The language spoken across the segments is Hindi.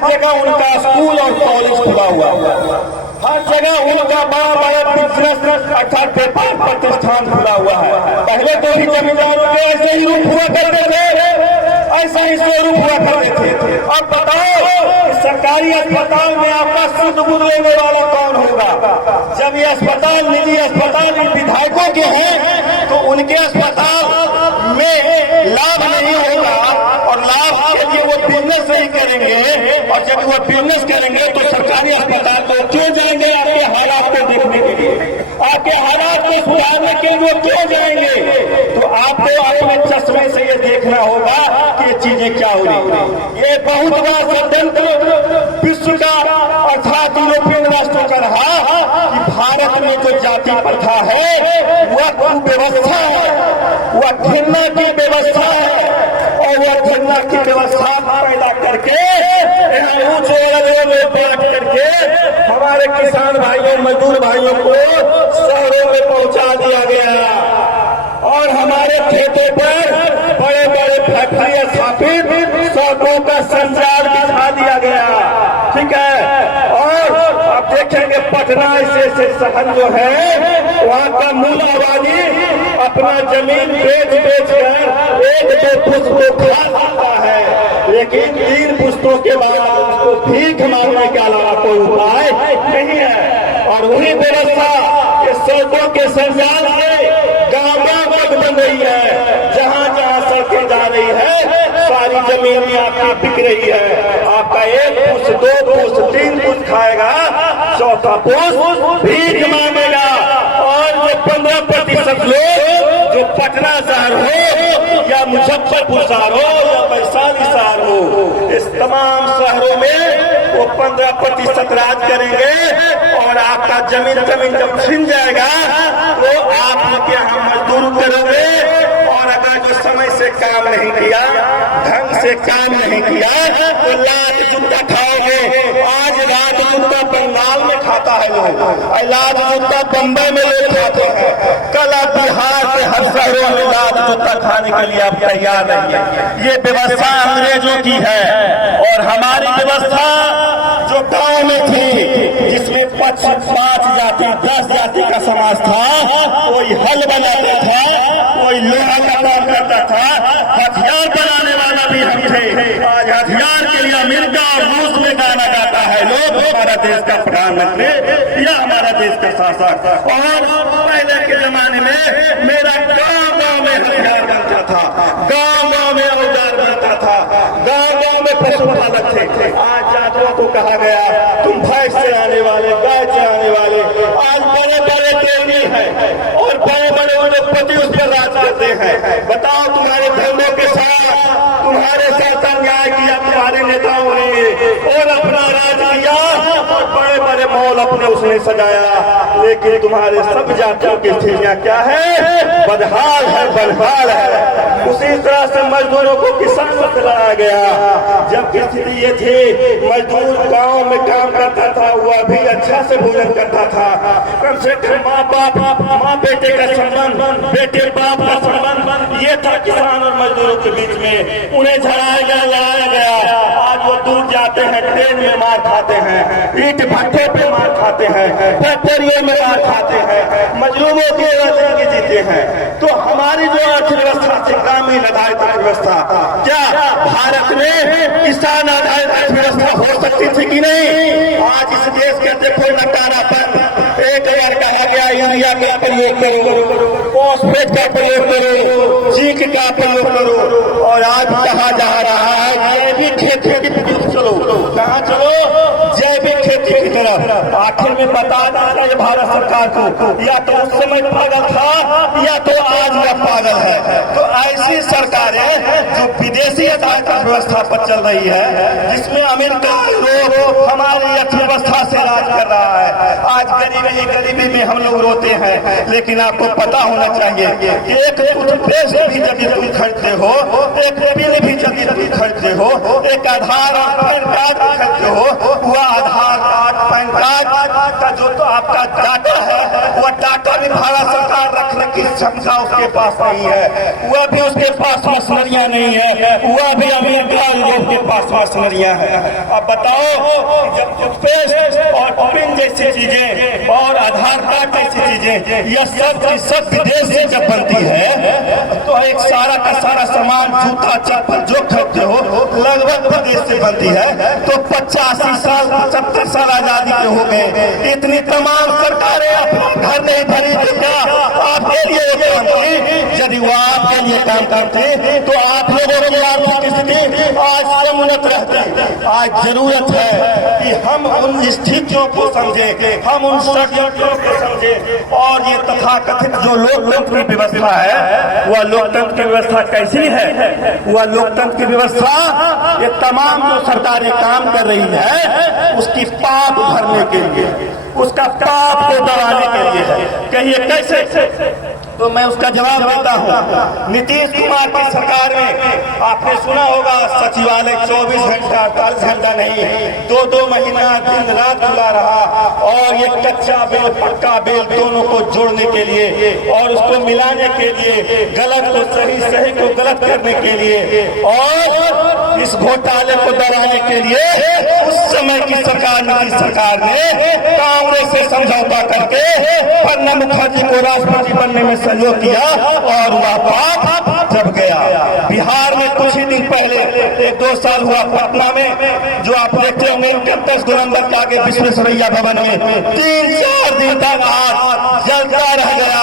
जगह उनका स्कूल और कॉलेज खुला हुआ है, हर जगह उनका बड़ा बड़ा बिजनेस अर्थात व्यापार प्रतिष्ठान खुला हुआ है। पहले तो भी जमींदारों के ऐसे ही रूप हुआ करते थे, ऐसा ही स्वरूप हुआ करते थे। अब बताओ सरकारी अस्पताल में आपका शुद्ध बुद्ध लेने वाला कौन होगा? जब ये अस्पताल निजी अस्पताल विधायकों के हैं तो उनके अस्पताल में लाभ नहीं होगा और लाभ के लिए वो बिजनेस नहीं करेंगे, और जब वो बिजनेस करेंगे तो सरकारी अस्पताल को क्यों जाएंगे? आपके हालात को देखने के लिए, आपके हालात को सुधारने के लिए क्यों जाएंगे? तो आपको अपने चश्मे से ये देखना होगा कि ये चीजें क्या हो रही। ये बहुत बड़ा षड्यंत्र विश्व का अर्थात यूरोपियन राष्ट्रों का रहा कि भारत में जो जाति प्रथा है वह कुव्यवस्था है, वह घृणा की व्यवस्था है, और वह घृणा की व्यवस्था पैदा करके करके हमारे किसान भाइयों मजदूर भाइयों को शहरों में पहुंचा दिया गया और हमारे खेतों पर बड़े बड़े फैक्ट्री स्थापित सड़कों का संचार बिछा दिया गया। ठीक है, और आप देखेंगे पटना ऐसे शहर जो है वहाँ का मूल आबादी अपना जमीन बेच कर एक दो पुष्प को खा सकता है, लेकिन 3 पुष्पों के बाद उसको भीख मांगने के अलावा कोई उपाय नहीं है। और वही व्यवस्था इस सड़कों के संचार से गाँव तक बन रही है। जहाँ जहाँ सड़कें जा रही है सारी जमीन आपकी बिक रही है। आपका 1 पुष्प 2 पुष्प 3 पुष्प खाएगा, चौथा पुष्प भीख मांगेगा। और जो 15% लोग जो पटना शहर हो या मुजफ्फरपुर शहर हो या वैशाली शहर हो, इस तमाम शहरों में वो 15% राज करेंगे और आपका जमीन जब छिन जाएगा तो आप लोग यहाँ मजदूर करोगे, और अगर जो समय से काम नहीं किया, ढंग से काम नहीं किया तो लात जूता खाओगे। आज लात जूता बंगाल में खाता है लोग, लात जूता बम्बई में लोग खाते हैं, कल आप बिहार के हर शहरों में लात जूता खाने के लिए आप तैयार नहीं है। ये व्यवस्था अंग्रेजों की है, और हमारी व्यवस्था जो गांव में थी जिसमें 5 जाति 10 जाति का समाज था, कोई हल बनाता था, कोई लोहा का काम करता था, हथियार बनाने वाला भी हम थे। आज हथियार के लिए अमेरिका और रूस में गाना गाता है लोग, हमारा देश का प्रधानमंत्री या हमारा देश का शासक। और पहले के जमाने में मेरा गाँव में हथियार बनता था, गाँव में औजार बनता था, गाँव में पशुपालक थे। आज जातों को कहा गया तुम भैंस से आने वाले, गाय से आने वाले। आज बड़े बड़े प्रेमी है और बड़े बड़े उद्योगपति उस पर राज करते हैं। बताओ तुम्हारे धर्मों के साथ तुम्हारे साथ अन्याय किया तुम्हारे नेताओं ने और अपना राज किया और बड़े बड़े मॉल अपने उसने सजाया, लेकिन तुम्हारे सब जातियों की स्थितियां क्या है? बदहाल है, बदहाल है। उसी तरह से मजदूरों को किसान में लाया गया। जब की स्थिति ये थी मजदूर गांव में काम करता था, वह भी अच्छा से भोजन करता था, कम से कम माँ बेटे का संबंध, बेटे बाप का संबंध ये था किसान और मजदूरों के बीच में। उन्हें झड़ाया लाया गया। आज वो दूर जाते हैं, ट्रेन में मार खाते हैं, ईट भट्टे पे मार खाते हैं, फैक्ट्रियों में मार खाते हैं, मजलूमों के जिंदगी जीते हैं। तो हमारी जो अर्थव्यवस्था थी ग्रामीण आधारित अर्थव्यवस्था, क्या भारत में किसान आधारित अर्थव्यवस्था हो सकती थी कि नहीं? आज इस देश के देखो नकारापन, 1000 कहा गया यूरिया का प्रयोग करो, फॉस्फेट का प्रयोग करो, जिंक का प्रयोग करो, और आज कहा जा रहा है जैविक खेती की तरफ चलो। कहाँ चलो? जैविक खेती की तरफ। आखिर में बताना चाहिए भारत सरकार को, या तो उस समय पागल था या तो आज वह पागल है। तो ऐसी सरकारें जो विदेशी अर्थव्यवस्था पर चल रही है, जिसमें अमेरिका लोग हमारी अर्थव्यवस्था से राज कर रहा है। आज गरीबी में हम लोग रोते हैं, लेकिन आपको पता होना चाहिए कि एक टूथपेस्ट भी जब तुम खरीदते हो, एक बिल भी जब तुम खरीदते हो, एक आधार और पैन कार्ड खरीदते हो, वह आधार कार्ड पैन कार्ड का जो तो आपका डाटा है, वह डाटा भी भारत सरकार रखने की क्षमता उसके पास नहीं है, वह भी उसके पास मशीनरियां नहीं है, वह भी अमेरिका के पास मशीनरियां है। अब बताओ, जब टूथपेस्ट और पिन जैसी चीजें और आधार कार्ड जैसी चीजें, यह सब विदेश से जब बनती है तो एक सारा का सारा सामान, जूता चप्पल जो खरीदते हो लगभग विदेश से बनती है। तो 85 साल 75 साल आजादी के हो गए, इतनी तमाम सरकारें अपने घर नहीं बनी थी क्या आपके लिए काम की? यदि वो आपके लिए काम करते तो आप लोगों की आर्थिक स्थिति आज समुन्नत रहती। आज जरूरत है कि हम उन स्थितियों को समझे, हम उन षड्यंत्रों को समझे। और ये तथाकथित जो लोकतंत्र की व्यवस्था है, वह लोकतंत्र की व्यवस्था कैसी है? वह लोकतंत्र की व्यवस्था ये तमाम जो सरकारें काम कर रही है उसकी पाप भरने के लिए, उसका पाप को दबाने के लिए है। कहिए कैसे? तो मैं उसका जवाब देता हूँ। नीतीश कुमार की सरकार में आपने सुना होगा सचिवालय 24 घंटा 48 घंटा नहीं, 2-2 महीना दिन रात खुला रहा। और ये कच्चा बिल पक्का बिल दोनों को जोड़ने के लिए और उसको मिलाने के लिए, गलत को सही, सही को गलत करने के लिए और इस घोटाले को डराने के लिए उस समय की सरकार ने कांग्रेस से समझौता करके प्रणब मुखर्जी को राष्ट्रपति बनने में सहयोग किया और वह बात जब गया। बिहार में कुछ ही दिन पहले 1-2 साल हुआ पटना में, जो आप देखते होंगे 10 नवंबर के आगे विश्वेश्वरैया भवन में 3-4 दिन तक आग जलता रह गया,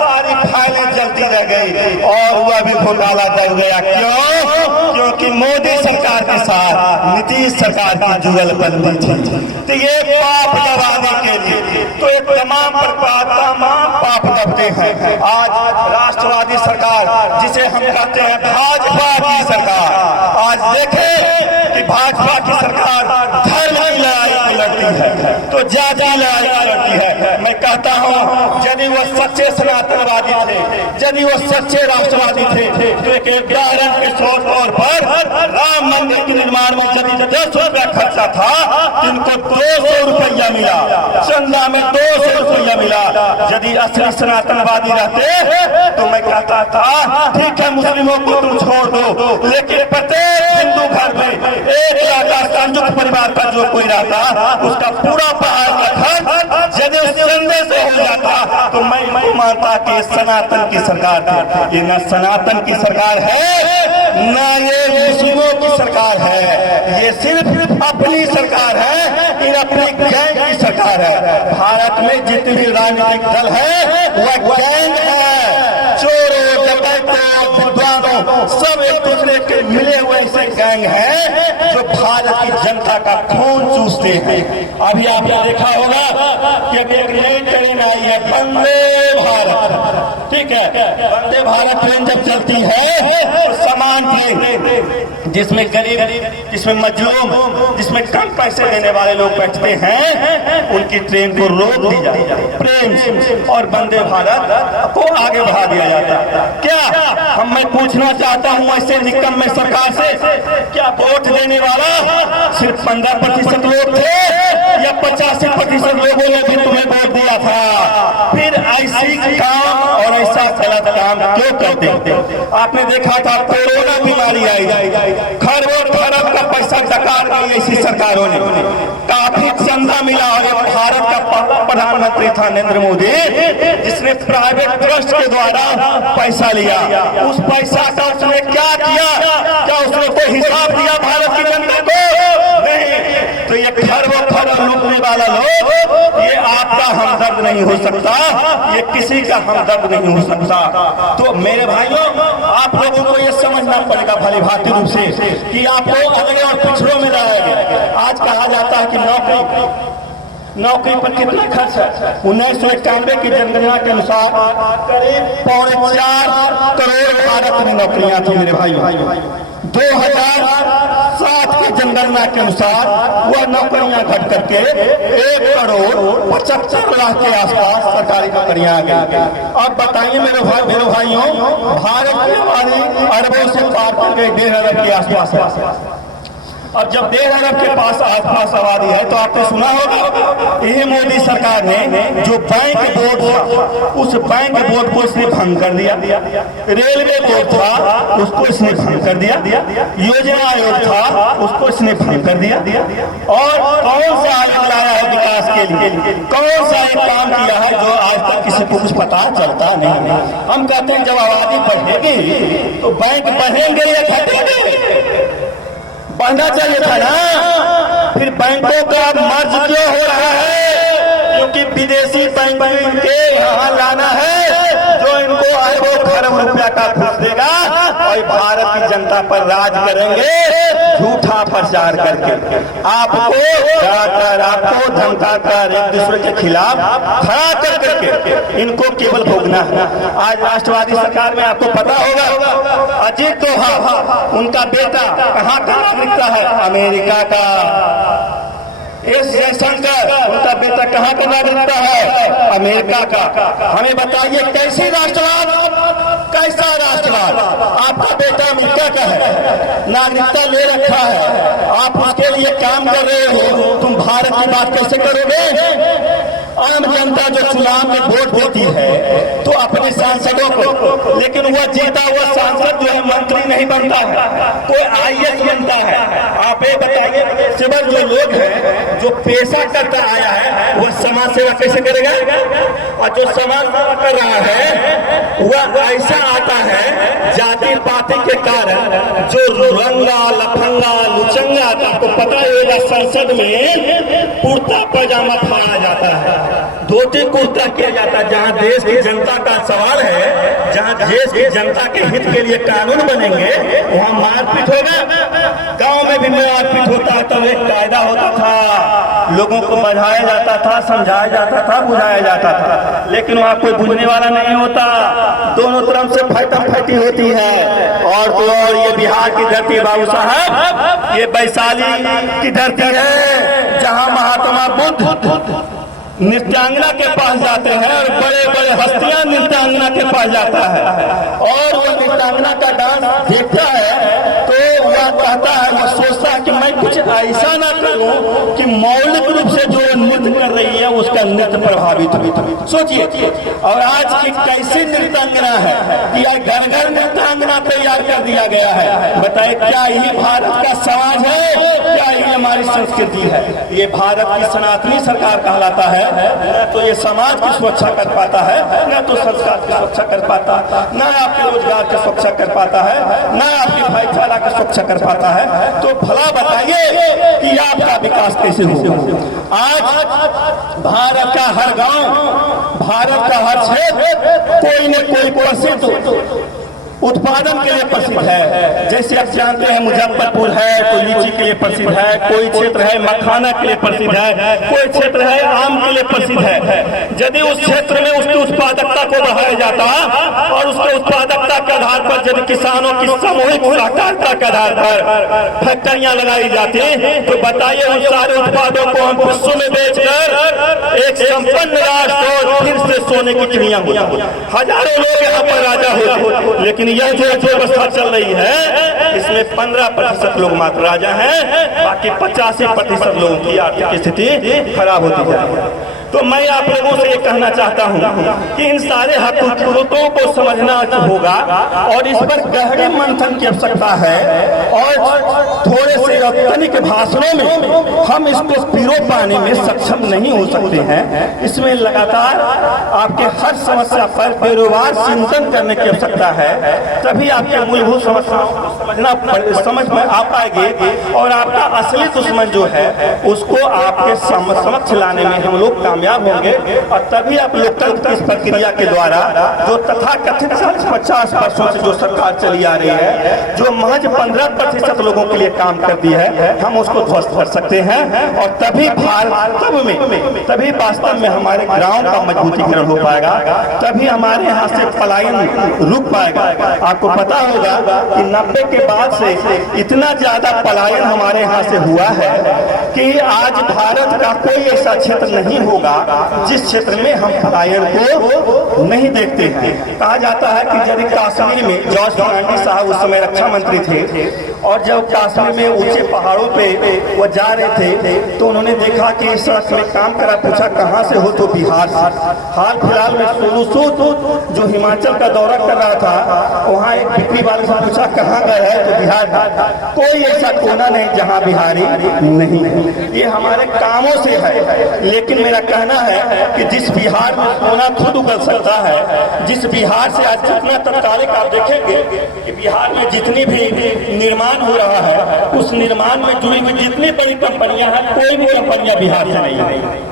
सारी फाइलें जलती रह गई और वह भी घोटाला जल गया। क्यों? क्योंकि मोदी सरकार के साथ नीतीश सरकार की जुगलबंदी थी। तो ये पाप दबाने के लिए तो एक तमाम पाप दबते हैं। आज राष्ट्रवादी सरकार, जिसे हम कहते हैं भाजपा की सरकार, आज देखें कि भाजपा की सरकार धर्म की लड़ाई लड़ती है तो जाति लड़ाई लड़ती है। मैं कहता हूँ यदि वो सच्चे सनातनवादी थे, यदि वो सच्चे राष्ट्रवादी थे तो एक उदाहरण के तौर पर राम मंदिर के निर्माण में यदि 10 रुपया खर्चा था, इनको 200 रुपया मिला, चंदा में 200 रुपया मिला। यदि असली सनातनवादी रहते तो मैं कहता था ठीक है मुस्लिमों को तुम छोड़ दो, लेकिन प्रत्येक हिंदू घर में एक लाख संयुक्त परिवार का जो कोई रहता उसका पूरा पहाड़ का खर्च यदि चंदे से हो जाता तो मैं मानता कि सनातन की सरकार थी। ये न सनातन की सरकार है न ये मुस्लिमों की सरकार है, ये सिर्फ अपनी सरकार है, ये अपनी गैंग की सरकार है। भारत में जितने भी राजनीतिक दल है वह गैंग है, चोरों डकैतों विद्वानों सब एक दूसरे के मिले हुए ऐसे गैंग है जो भारत की जनता का खून चूसते हैं। अभी आपने देखा होगा कि एक नई ट्रेन आई है वंदे भारत, ठीक है, वंदे भारत ट्रेन जब चलती है तो सामान ट्रेन जिसमें गरीब, जिसमें मजलूम, जिसमें कम पैसे देने वाले लोग बैठते हैं उनकी ट्रेन को रोक दी जाती है प्रेम से और वंदे भारत को आगे बढ़ा दिया जाता है। क्या मैं पूछना चाहता हूं ऐसे निकम्मे सरकार से, क्या वोट देने वाला सिर्फ 15% लोग थे या 85% लोगों ने भी तुम्हें वोट दिया था? फिर ऐसी काम और ऐसा गलत काम क्यों करते? आपने देखा था कोरोना बीमारी आई, खरबों खरब का पैसा डकार की ऐसी सरकारों ने, काफी चंदा मिला और भारत का पहला प्रधानमंत्री था नरेंद्र मोदी जिसने प्राइवेट ट्रस्ट के द्वारा पैसा लिया। उस पैसा का उसने क्या किया? क्या उसने कोई हिसाब दिया भारत की जनता को? नहीं। तो ये खरबों खरब लूटने वाला लोग ये आपका हमदर्द नहीं हो सकता, ये किसी का हमदर्द नहीं हो सकता। तो मेरे भाइयों आप लोगों को ये समझना पड़ेगा भली भांति रूप से कि आपको अगले और पिछड़ों में लाएंगे। आज कहा जाता है कि नौकरी पर कितना खर्च है? 1991 की जनगणना के अनुसार करीब 4.25 करोड़ भारत में नौकरियां थी मेरे भाइयों। 2007 की जनगणना के अनुसार वह नौकरियां घट करके 1.75 करोड़ के आसपास सरकारी नौकरियां आ गई। अब बताइए मेरे भाइयों, भारत की आबादी अरबों से पार कर गई, 1.5 अरब के आसपास है। और जब 1.5 अरब के पास आसपास आबादी है तो आपने सुना होगा यही मोदी सरकार ने जो बैंक बोर्ड था उस बैंक बोर्ड को इसने भंग कर दिया, रेलवे बोर्ड था उसको इसने भंग कर दिया, योजना आयोग था उसको इसने भंग कर दिया। और कौन सा आयोग लाया है विकास के लिए, कौन सा एक काम किया है जो आज तक किसी को कुछ पता चलता नहीं। हम कहते हैं जब आबादी बढ़ेगी तो बैंक बढ़ेंगे या घटेंगे? बढ़ना चाहिए था ना। फिर बैंकों का मर्ज क्यों हो रहा है? क्योंकि विदेशी बैंक इनके यहाँ लाना है जो इनको अरबों खरब रुपया का घूस देगा और भारत की जनता पर राज करेंगे झूठा प्रचार करके, आपको डराकर, आपको धमकाकर, एक दूसरे के खिलाफ खड़ा कर करके इनको केवल भोगना है। आज राष्ट्रवादी सरकार में आपको पता होगा अजीत दोभाल उनका बेटा कहाँ का नागरिकता है? अमेरिका का। एस जयशंकर उनका बेटा कहाँ का नागरिकता है? अमेरिका का। हमें बताइए कैसी राष्ट्रवाद, कैसा राष्ट्रवाद? आपका बेटा अमेरिका का है, नागरिकता ले रखा है, आप उसके लिए काम कर रहे हो, तुम भारत की बात कैसे करोगे? आम जनता जो चुनाव में वोट देती है तो अपने सांसदों को, लेकिन वह जीता हुआ सांसद जो है मंत्री नहीं बनता है, कोई IAS बनता है। आप ये बताइए सिविल जो लोग हैं जो पेशा करता आया है वह समाज सेवा कैसे करेगा? और जो समाज सेवा कर रहा है वह ऐसा आता है जाति पाति के कारण जो रंगा लफंगा लुचंगा, आपको पता होगा संसद में कुर्ता पजामा पहना जाता है, धोती कुर्ता किया जाता है। जहां देश की जनता का सवाल है, जहां देश की जनता के हित के लिए कानून बनेंगे वहां मारपीट होगा। गांव में भी मारपीट होता है तब एक कायदा होता था, लोगों को बढ़ाया जाता था, समझाया जाता था, बुझाया जाता था, लेकिन वहां कोई बुझने वाला नहीं होता। दोनों तरफ से फटाफटी होती है। और तो और ये बिहार की धरती बाबू साहब, ये वैशाली की धरती है जहां महात्मा बुद्ध नृत्यांगना के पास जाते हैं और बड़े बड़े हस्तियां नृत्यांगना के पास जाता है और वो नृत्यांगना का डांस देखता है तो वह कहता है, वो सोचता है कि मैं कुछ ऐसा ना करूं कि मौलिक रूप से जो नृत्य कर रही है उसका नृत्य प्रभावित हो। सोचिए, और आज की कैसी नृत्यांगना है कि घर घर नृत्यांगना तैयार कर दिया गया है। बताए क्या ये भारत का समाज है? क्या ये हमारी संस्कृति है? ये भारत की सनातनी सरकार कहलाता है। न तो ये समाज की सुरक्षा कर पाता है, न तो संस्कार की सुरक्षा कर पाता, न आपके रोजगार की सुरक्षा कर पाता है, न आपके भाईचारा की सुरक्षा कर पाता है। तो भला बताइए कि आपका विकास कैसे हो? आज भारत का हर गांव, भारत का हर क्षेत्र कोई न कोई प्रसिद्ध उत्पादन के लिए प्रसिद्ध है। जैसे आप जानते हैं मुजफ्फरपुर है तो लीची के लिए प्रसिद्ध है, कोई क्षेत्र है मखाना के लिए प्रसिद्ध है, कोई क्षेत्र है आम के लिए प्रसिद्ध है। यदि उस क्षेत्र में उसकी उत्पादकता को बढ़ाया जाता और उसके उत्पादकता के आधार पर यदि किसानों की सामूहिक सहकारिता के आधार पर फैक्ट्रियां लगाई जाती तो बताइए उन सारे उत्पादों को हम विश्व में बेचकर एक संपन्न राष्ट्र और फिर से सोने की चिड़िया हो, हजारों लोग यहाँ पर राजा होते। लेकिन यह जो व्यवस्था चल रही है इसमें 15% लोग मात्र राजा हैं, बाकी 85% लोगों की आर्थिक स्थिति खराब होती जाएगी। तो मैं आप लोगों से ये कहना चाहता हूँ कि इन सारे हकीकतों को समझना होगा और इस पर गहरे मंथन की आवश्यकता है और थोड़े से तनिक भाषणों में हम इसको पिरो पाने में सक्षम नहीं हो सकते हैं। इसमें लगातार आपके हर समस्या पर बेरोबार चिंतन करने की आवश्यकता है, तभी आपके मूलभूत समस्याओं को समझ में आ पाएगी और आपका असली दुश्मन जो है उसको आपके समक्ष लाने में हम लोग कामयाब होंगे। और तभी आप लोकतंत्र की इस प्रक्रिया के द्वारा जो तथाकथित 40-50 वर्षों से जो सरकार चली आ रही है, जो महज 15% लोगों के लिए काम करती है, हम उसको ध्वस्त कर सकते हैं और तभी तभी वास्तव में हमारे गांव का मजबूतीकरण हो पाएगा, तभी हमारे यहाँ से पलायन रुक पाएगा। आपको पता होगा कि 90 के बाद से इतना ज्यादा पलायन हमारे यहाँ से हुआ है कि आज भारत का कोई ऐसा क्षेत्र नहीं होगा जिस क्षेत्र में हम पलायन को नहीं देखते हैं। कहा जाता है कि यदि कश्मीर में जॉर्ज फर्नांडिस साहब उस समय रक्षा मंत्री थे और जब कश्मीर में ऊंचे पहाड़ों पे वो जा रहे थे तो उन्होंने देखा कि इस सड़क में काम करा, पूछा कहाँ से हो, तो बिहार से। हाल फिलहाल में सोनू सूद जो हिमाचल का दौरा कर रहा था, वहाँ एक बिक्री वाले से पूछा कहाँ गए है, तो बिहार। कोई ऐसा कोना नहीं जहाँ बिहारी नहीं है। ये हमारे कामों से है। लेकिन मेरा कहना है कि जिस बिहार में सोना खुद उगल सकता है, जिस बिहार से आज जितना तत्कालिक आप देखेंगे कि बिहार में जितनी भी निर्माण हो रहा है, उस निर्माण में जुड़ी हुई जितनी बड़ी कंपनियां हैं, कोई भी कंपनियां बिहार से नहीं है।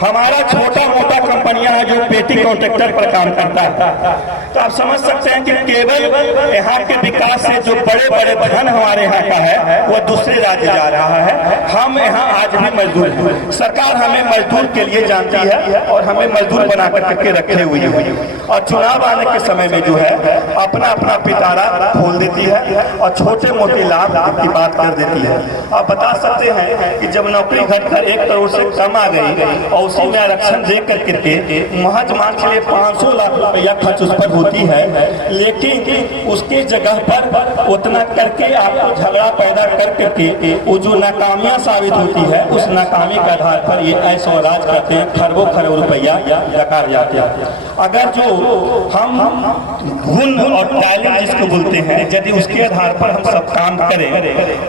हमारा छोटा मोटा कंपनियां है जो पेटी कॉन्ट्रैक्टर पर काम करता है। तो आप समझ सकते हैं कि केवल यहाँ के विकास से जो बड़े बड़े धन हमारे यहाँ का है वो दूसरे राज्य जा रहा है। हम यहाँ आज भी मजदूर हैं। सरकार हमें मजदूर के लिए जानती है और हमें मजदूर बना करके रखे हुए हैं। और चुनाव आने के समय में जो है अपना अपना पिटारा खोल देती है और छोटे मोटे लाभ की बात कर देती है। आप बता सकते हैं कि जब नौकरी घटकर 1 करोड़ से कम आ गई और उसी में आरक्षण दे करके महज मान के लिए 500 लाख रुपया खर्च उस पर होती है, लेकिन उसकी जगह पर उतना करके आपको झगड़ा पैदा कर करके वो जो नाकामियां साबित होती है, उस नाकामी के आधार पर ये ऐसा राज करते हैं, खरबों खरब रुपया डकार जाते हैं। अगर जो हम गुण और टैलेंट जिसको बोलते हैं, यदि उसके आधार पर हम सब काम करें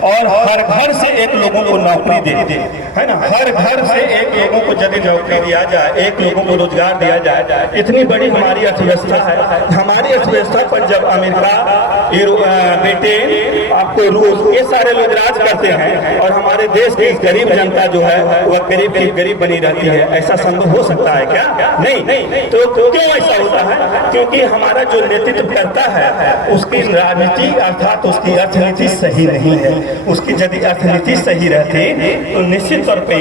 और हर घर से एक लोगों को नौकरी दे, है ना, हर घर से एक लोगों को यदि नौकरी दिया जाए, एक लोगों को रोजगार दिया जाए, इतनी बड़ी हमारी अर्थव्यवस्था है। हमारी अर्थव्यवस्था पर जब अमेरिका, ब्रिटेन, आपको रूस, ये सारे लोग राज करते हैं और हमारे देश की गरीब जनता जो है वह गरीब की गरीब बनी रहती है, ऐसा संभव हो सकता है क्या? नहीं। तो क्यों ऐसा होता है? क्योंकि हमारा जो नेतृत्व करता है उसकी राजनीति अर्थात उसकी अर्थनीति सही नहीं है। उसकी यदि अर्थनीति सही रहती तो निश्चित तौर पे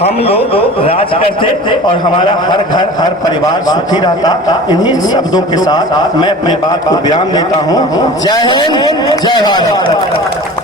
हम लोग राज करते और हमारा हर घर हर परिवार सुखी रहता। इन्हीं शब्दों के साथ मैं अपने बात को विराम देता हूँ। जय हिंद, जय भारत।